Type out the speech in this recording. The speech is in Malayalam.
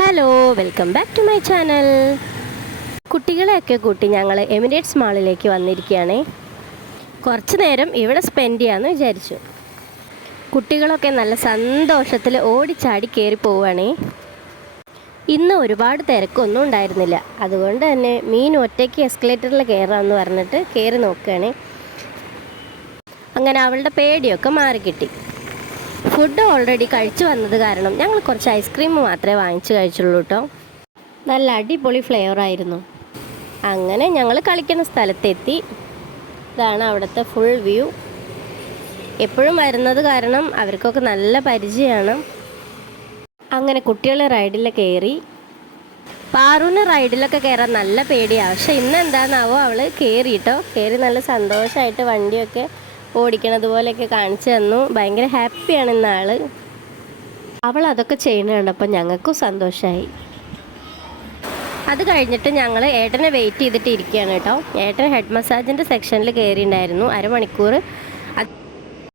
Hello, welcome back to my channel. കുട്ടികളെയൊക്കെ കൂട്ടി ഞങ്ങൾ എമിറേറ്റ്സ് മാളിലേക്ക് വന്നിരിക്കുകയാണ്. കുറച്ച് നേരം ഇവിടെ സ്പെൻഡ് ചെയ്യാമെന്ന് വിചാരിച്ചു. കുട്ടികളൊക്കെ നല്ല സന്തോഷത്തിൽ ഓടിച്ചാടി കയറി പോവുകയാണ്. ഇന്ന് ഒരുപാട് തിരക്കൊന്നും ഉണ്ടായിരുന്നില്ല. അതുകൊണ്ട് തന്നെ മീൻ ഒറ്റയ്ക്ക് എസ്കലേറ്ററിൽ കയറാമെന്ന് പറഞ്ഞിട്ട് കയറി നോക്കുകയാണ്. അങ്ങനെ അവളുടെ പേടിയൊക്കെ മാറിക്കിട്ടി. ഫുഡ് ഓൾറെഡി കഴിച്ചു വന്നത് കാരണം ഞങ്ങൾ കുറച്ച് ഐസ്ക്രീം മാത്രമേ വാങ്ങിച്ച് കഴിച്ചുള്ളൂ കേട്ടോ. നല്ല അടിപൊളി ഫ്ലേവറായിരുന്നു. അങ്ങനെ ഞങ്ങൾ കളിക്കുന്ന സ്ഥലത്തെത്തി. ഇതാണ് അവിടുത്തെ ഫുൾ വ്യൂ. എപ്പോഴും വരുന്നത് കാരണം അവർക്കൊക്കെ നല്ല പരിചയമാണ്. അങ്ങനെ കുട്ടികൾ റൈഡിൽ കയറി. പാറുവിന് റൈഡിലൊക്കെ കയറാൻ നല്ല പേടിയാണ്. പക്ഷെ ഇന്ന് എന്താണെന്നാവോ അവൾ കയറി കേട്ടോ. കയറി നല്ല സന്തോഷമായിട്ട് വണ്ടിയൊക്കെ ഓടിക്കണത് പോലെയൊക്കെ കാണിച്ചു തന്നു. ഭയങ്കര ഹാപ്പിയാണ് ഇന്നാൾ. അവൾ അതൊക്കെ ചെയ്യുന്നത് കണ്ടപ്പോൾ ഞങ്ങൾക്കും സന്തോഷമായി. അത് കഴിഞ്ഞിട്ട് ഞങ്ങൾ ഏട്ടനെ വെയിറ്റ് ചെയ്തിട്ട് ഇരിക്കുകയാണ് കേട്ടോ. ഏട്ടൻ ഹെഡ് മസാജിൻ്റെ സെക്ഷനിൽ കയറിയിട്ടുണ്ടായിരുന്നു. അരമണിക്കൂർ